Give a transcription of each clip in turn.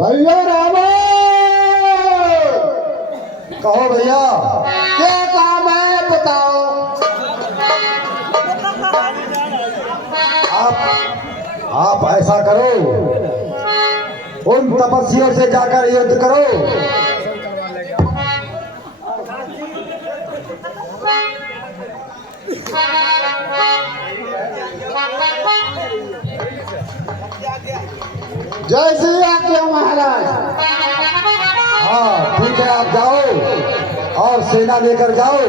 भैया रामा, कहो भैया क्या काम है बताओ। आप ऐसा करो, उन तपस्वियों से जाकर युद्ध करो। जय श्री आज्ञा महाराज। हाँ ठीक है, आप जाओ और सेना लेकर जाओ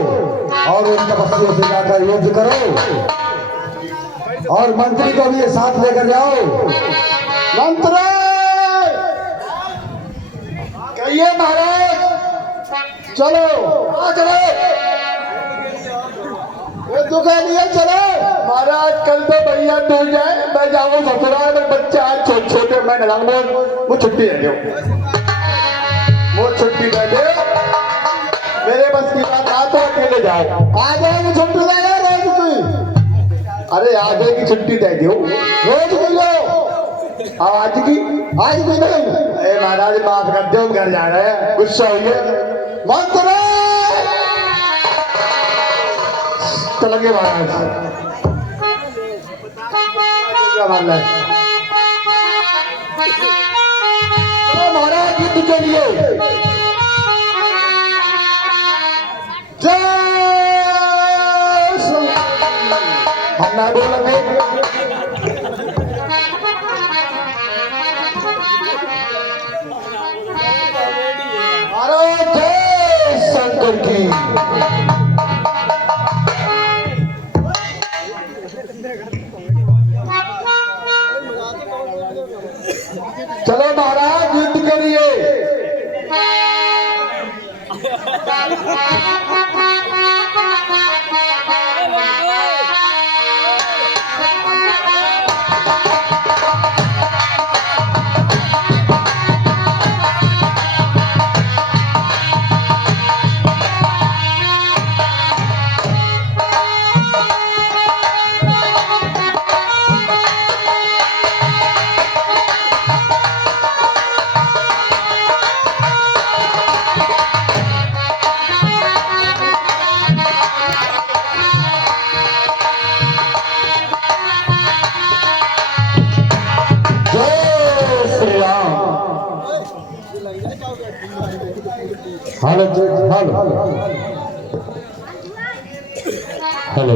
और उन तपस्वियों से जाकर युद्ध करो और मंत्री को भी साथ लेकर जाओ। मंत्री कहिए महाराज, चलो चलो युद्ध के लिए चलो। महाराज कल तो भैया डूब जाए, मैं जाऊँ ससुराल में, बच्चा छोटे छोटे मैं नलाऊंगा, वो छुट्टी दे दो, वो छुट्टी दे दो, मेरे बस की बात। आ तो अकेले जाओ, आ जाएगी छुट्टी दे दो रोज की। अरे आगे की छुट्टी दे दो, रोज की लो। आज की नहीं। अरे महाराज माफ कर दो, घर जा रहे हैं, गुस्सा हुई मंत्री चलेंगे महाराज। क्या मानना है? चलो महाराज युद्ध के लिए। जय श्री हम ना बोलेंगे, महाराज जय शंकर की। चलो महाराज युद्ध करिए। Hello hello hello.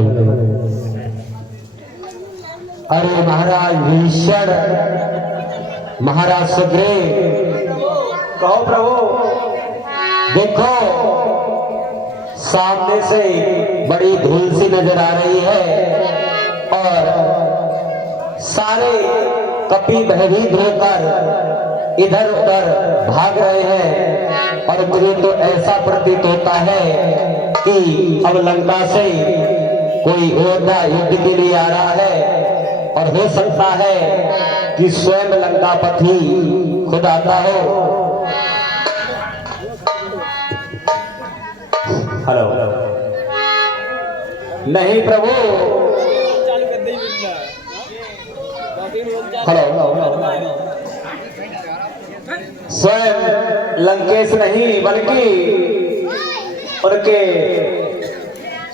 अरे महाराज भीषण, महाराज सुग्रीव, कहो प्रभु। देखो सामने से बड़ी धूल सी नजर आ रही है और सारे कपि भयभीत होकर इधर उधर भाग रहे हैं और मुझे तो ऐसा प्रतीत होता है कि अब लंका से कोई योद्धा युद्ध के लिए आ रहा है और हो सकता है कि स्वयं लंकापति खुद आता हो। हेलो नहीं प्रभु, हेलो स्वयं लंकेश नहीं बल्कि उनके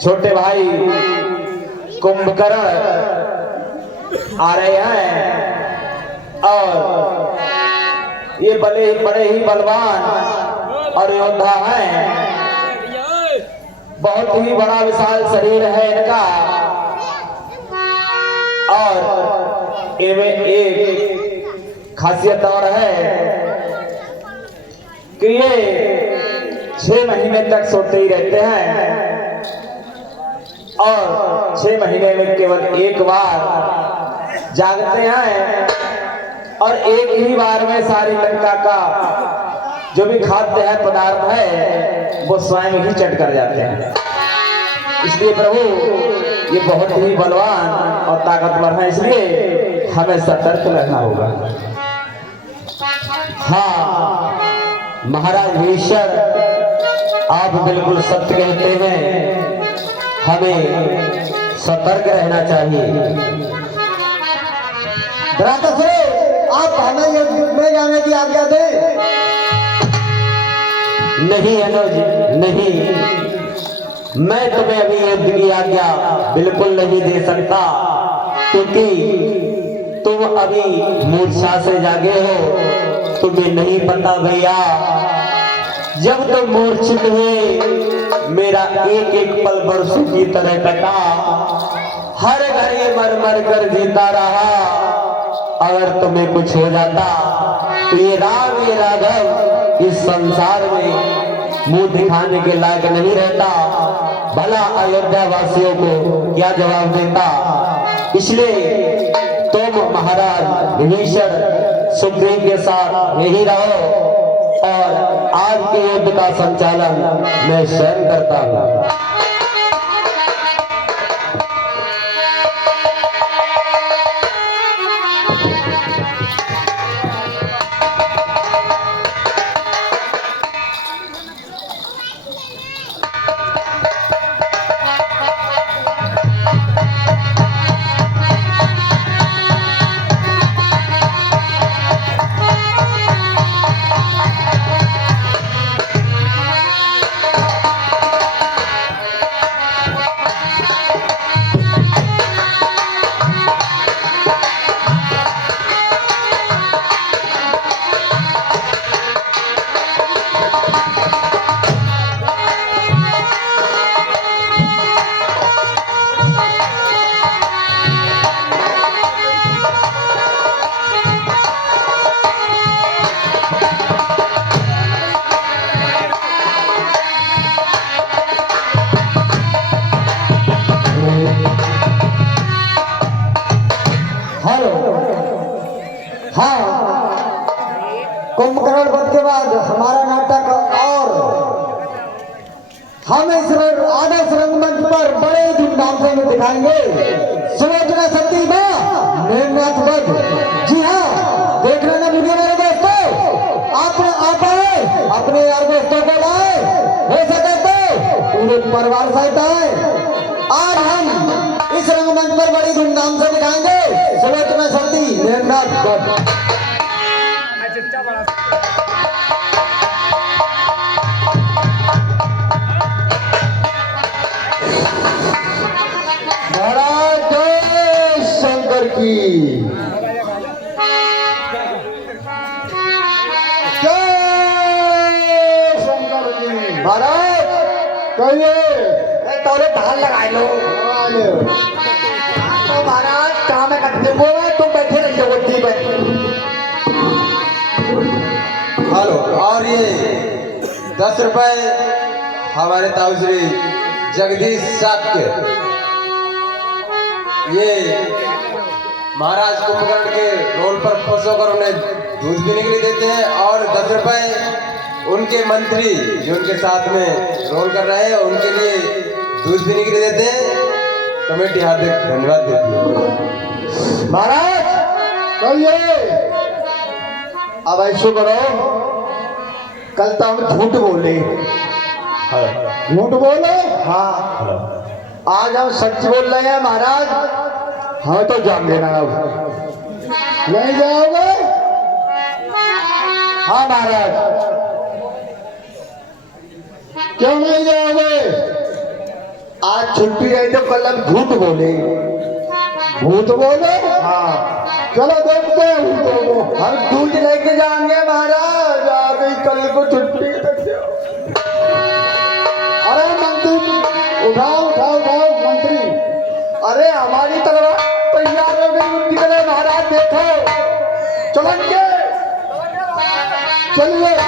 छोटे भाई कुंभकर्ण आ रहे हैं और ये बड़े ही बलवान और योद्धा हैं। बहुत ही बड़ा विशाल शरीर है इनका और इनमें एक खासियत और है कि ये 6 महीने तक सोते ही रहते हैं और 6 महीने में केवल एक बार जागते हैं और एक ही बार में सारी लंका का जो भी खाद्य है पदार्थ है वो स्वयं ही चट कर जाते हैं। इसलिए प्रभु ये बहुत ही बलवान और ताकतवर है, इसलिए हमें सतर्क रहना होगा। हाँ महाराज भीषण, आप बिल्कुल सत्य कहते हैं, हमें सतर्क रहना चाहिए। धरातल से आप हमें युद्ध में जाने की आज्ञा दें। नहीं अनुज नहीं, मैं तुम्हें अभी युद्ध की आज्ञा बिल्कुल नहीं दे सकता, क्योंकि तुम अभी मूर्छा से जागे हो। तुम्हें नहीं पता भैया, जब तुम मूर्छित हुए मेरा एक एक पल बरसों की तरह कटा। हर घड़ी मर मर कर जीता रहा। अगर तुम्हें कुछ हो जाता तो ये राम ये राघव इस संसार में मुंह दिखाने के लायक नहीं रहता। भला अयोध्या वासियों को क्या जवाब देता। इसलिए तुम महाराज विभीषण सुग्रीव के साथ यही रहो और आज के युद्ध का संचालन मैं स्वयं करता हूँ। कुंभकर्ण वध के बाद हमारा नाटक और हम इस आदर्श रंगमंच पर बड़े धूमधाम से दिखाएंगे। सुलोचना सती मां मेघनाथ वध। जी हाँ, देख रहे ना वीडियो मेरे दोस्तों, आप अपने यार दोस्तों को लाए, हो सके तो पूरे परिवार सहित आए। आज हम इस रंगमंच पर बड़ी धूमधाम से दिखाएंगे सुलोचना सती मेघनाथ वध। महाराज कहिए। तोरे धान लगाए लो तो महाराज कहाँ में करते बोला तुम बैठे रहिए गद्दी पे। हेलो, और ये 10 रुपए हमारे ताऊ श्री जगदीश साक्य, ये महाराज कुंभकर्ण के रोल पर खुश होकर उन्हें दूध पीने के लिए देते हैं, और 10 रुपए उनके मंत्री जो उनके साथ में रोल कर रहे हैं उनके लिए दूध पीने के लिए देते हैं। कमेटी हार्दिक धन्यवाद देती है। महाराज कहिए। अब ऐसे करो, कल तो हम झूठ बोले। झूठ बोले? हाँ। आज हम सच बोल रहे हैं महाराज। हाँ तो जान देना। अब नहीं जाओगे? हाँ महाराज। क्यों नहीं जाओगे? आज छुट्टी रही तो कल हम झूठ बोले। झूठ बोले? हाँ। चलो देखते हैं। हम दूध लेके जाएंगे महाराज। आ गई कल को छुट्टी। अरे मंत्री उठाओ उठाओ उठाओ मंत्री। अरे हमारी तरफ तैयार हो गई निकले महाराज। देखो चलेंगे, चलिए।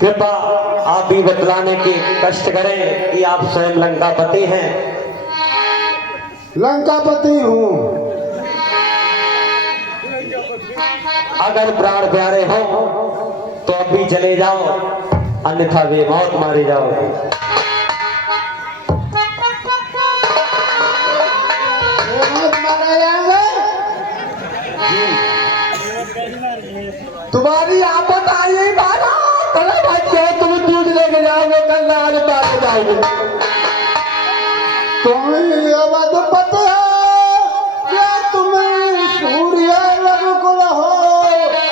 कृपा आप भी बतलाने की कष्ट करें कि आप स्वयं लंकापति हैं। लंकापति हूँ। अगर प्राण प्यारे हो तो अब भी चले जाओ, अन्यथा वे मौत मारे जाओगे। तुम्हारी आपत आई है मारा, कल तुम दूध लेके जाओगे, कल नाल मारे जाओगे। तुम्हें अवध पता क्या तुम्हें सूर्य रघुकुल हो,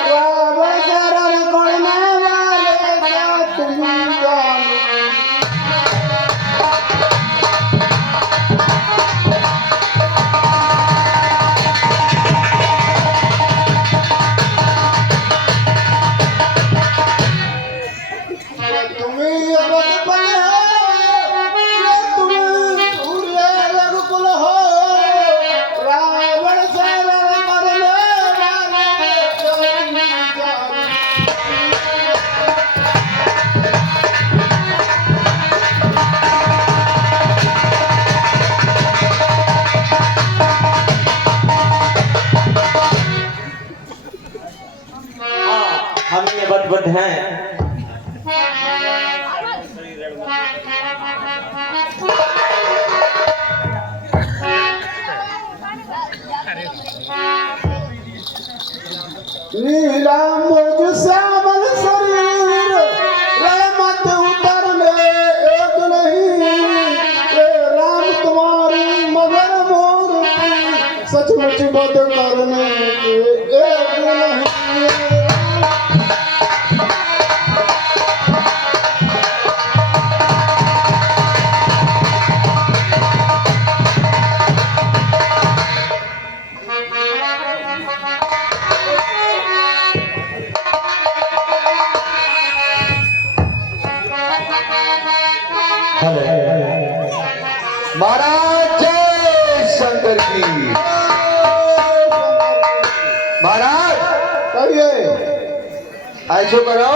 रावण शरण करने वाले क्या तुम जानो। तुम्हें अवध पता क्या तुम्हें सूर्य रघुकुल हो, रावण शरण करने वाले क्या तुम जानो। हम ये बदबद हैं। नीलाम मुझ श्यामल शरीर रहमत उतरने एक नहीं, ये राम तुम्हारी मगर मूर्ति सचमुच बद करने के एक नहीं। महाराज जय शंकर की। महाराज कहिए ऐसो करो,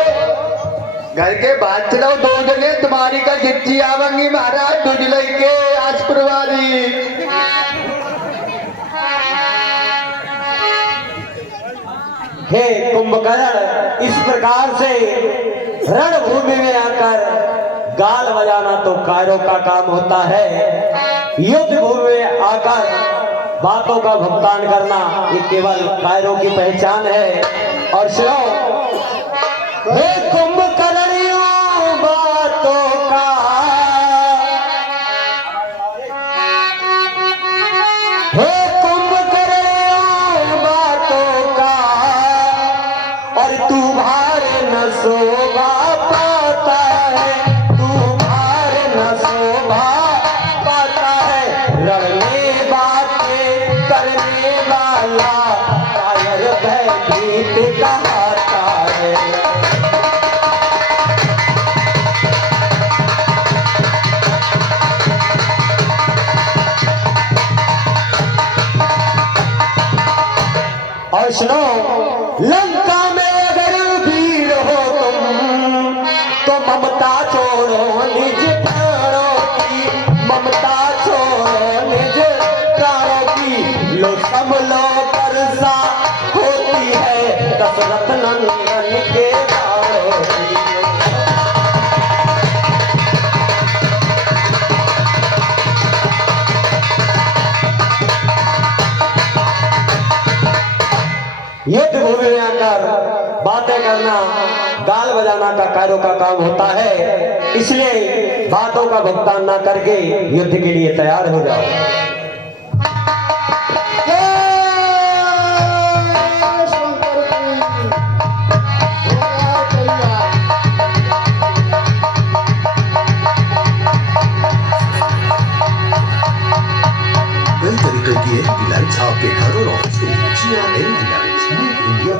घर के बात चलाओ, 2 जने तुम्हारी का जिच्ची आवेंगी महाराज, दूध लेके आज पुरवारी। हे कुंभकर्ण, इस प्रकार से रणभूमि में आकर गाल बजाना तो कायरों का काम होता है। युद्ध भूमि में आकर बातों का भुगतान करना ये केवल कायरों की पहचान है। और सुनो, हे कुंभकर्णियों बातों का, हे कुंभकर्णियों बातों का, और तू भार न शोभा पाता है, लड़ने बातें करने वाला कायर भयभीत कहता है। और सुनो, लंका में अगर वीर हो तुम तो ममता छोड़ो निज प्राणों की, ममता छोड़ो निज प्राणों की। लो सब लो वर्षा होती है दशरथ नंदन के बाणों की। युद्ध भूमि में आकर बातें करना, गाल बजाना का कायरों का काम होता है। इसलिए बातों का भुगतान ना करके युद्ध के लिए तैयार हो जाओ। कई तरीके की एलईडी लाइट्स आपके घर और ऑफिस में। Jiya LED lights made in India.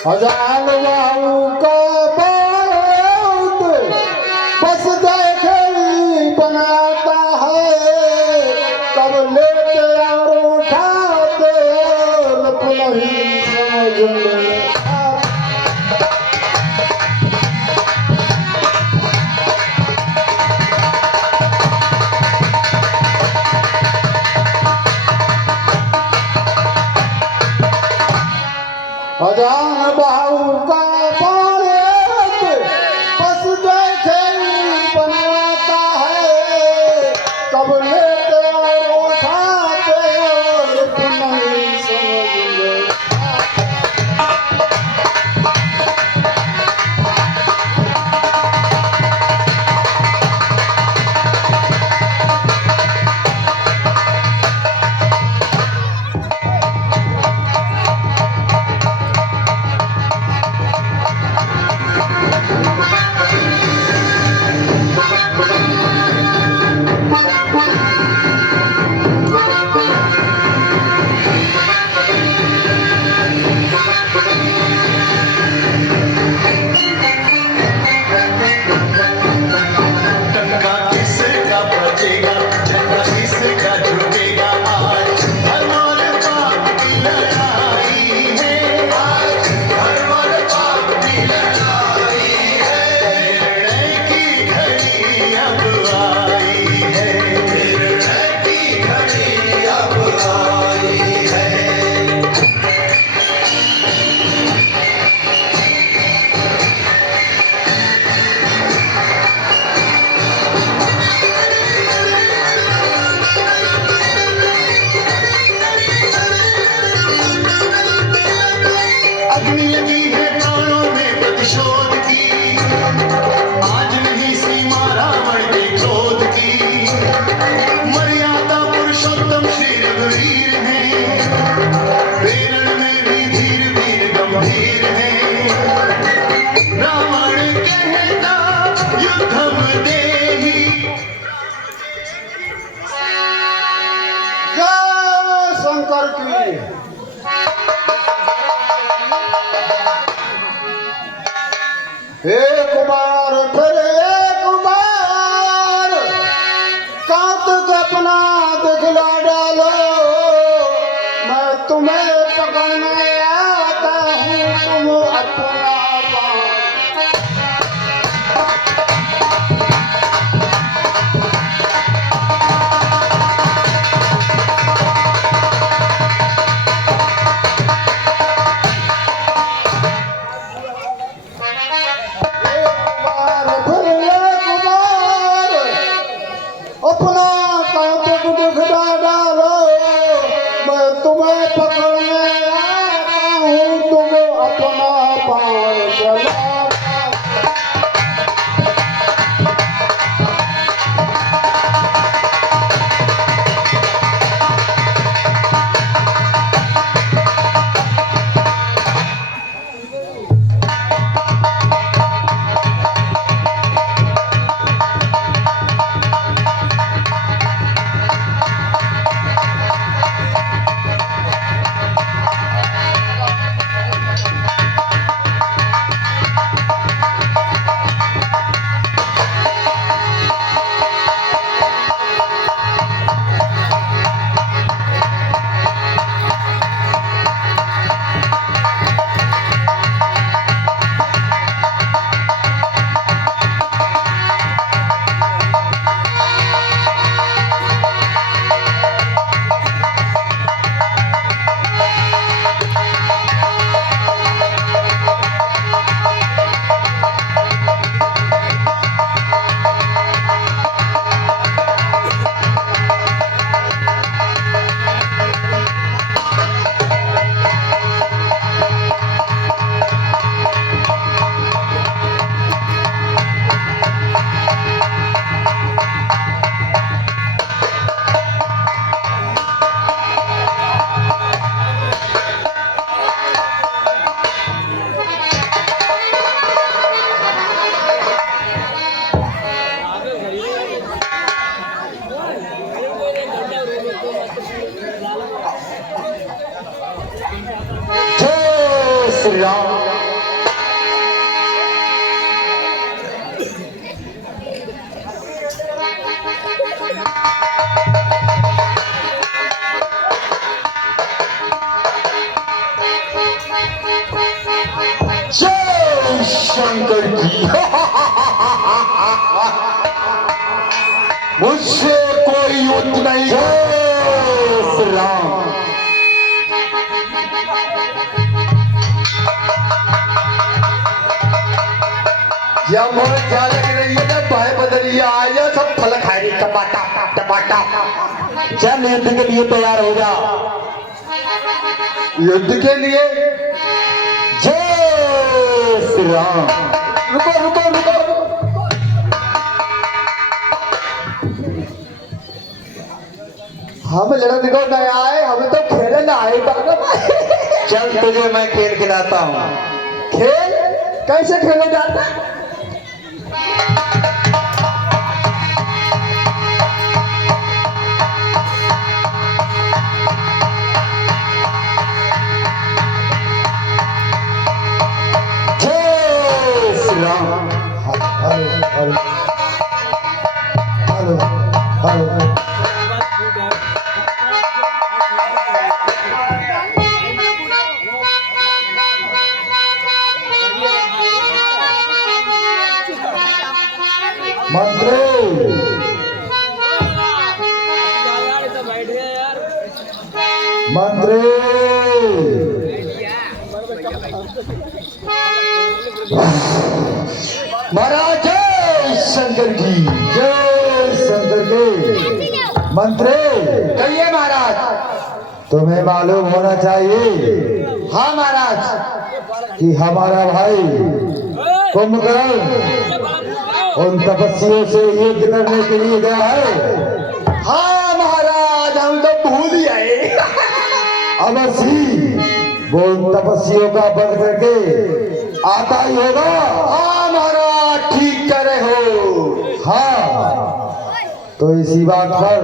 हजार बाहू का बारूद बस देखी बनाता है, कब लेते और उठाते हो नहीं समझ में। हजार बाहू का बारूद बस देखे बनाता है, कब लेते और उठाते हो नहीं समझ में। टंका किसका बचेगा, झंडा किसका झुकेगा, आज हर पाप की लड़ाई है, आज हर पाप की लड़ाई है। निर्णय की घड़ी अब आई है, निर्णय की घड़ी अब आई है। अग्नि लगी है प्राणों में प्रतिशोध की, आज नहीं सीमा रावण के क्रोध की। मर्यादा पुरुषोत्तम श्री रघुवीर हैं, प्रेरण में भी धीर वीर गंभीर हैं। रावण कहता युद्धम देहि, जय शंकर की। एक बार फिर एक बार कांत के अपना दिखला डालो, मैं तुम्हें पकड़ने आता हूँ, तुम अपना पाओ। अपना कांत दिखला डालो, मैं तुम्हें पकड़ने आता हूँ, तुम अपना पाँव चलाओ। श्री राम। शंकर जी। मुझसे कोई युद्ध नहीं। जय श्री राम। जब मोर क्या लग रही है ना भाई बदलिया आया सब फल खाएगी टमाटर टमाटर। चल युद्ध के लिए तैयार हो जा। युद्ध के लिए जय श्री राम। रुको रुको रुको। हम लड़ने को नहीं आए, हमें तो खेलना आए। चल तुझे मैं खेल खिलाता हूँ। खेल कैसे खेला जाता है? जय Shri Ram. Hello hello hello. मंत्री मंत्री महाराज जय शंकर जी। जय शंकर जी। मंत्री कहिए महाराज। तुम्हें मालूम होना चाहिए हाँ महाराज। कि हमारा भाई कुंभकर्ण उन तपस्वियों से युद्ध करने के लिए गया है। हाँ महाराज, हम तो भूल ही आए। अवश्य वो उन तपस्वियों का वध करके आता ही होगा। हाँ महाराज, ठीक करे हो। हाँ, तो इसी बात पर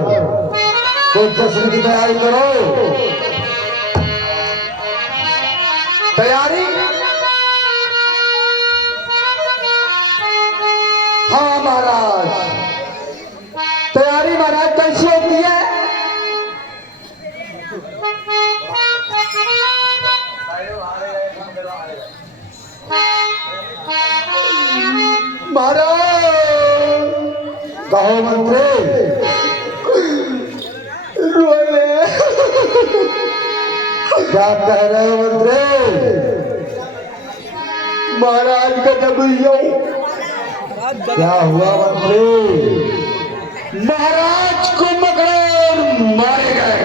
कुछ जश्न की तैयारी करो। तैयारी? हाँ महाराज। तैयारी महाराज कैसी होती है? महाराज कहो मंत्री। रोले। क्या कह रहे हो मंत्री? महाराज का डबियो। क्या हुआ मंत्री? महाराज कुंभकर्ण मारे गए।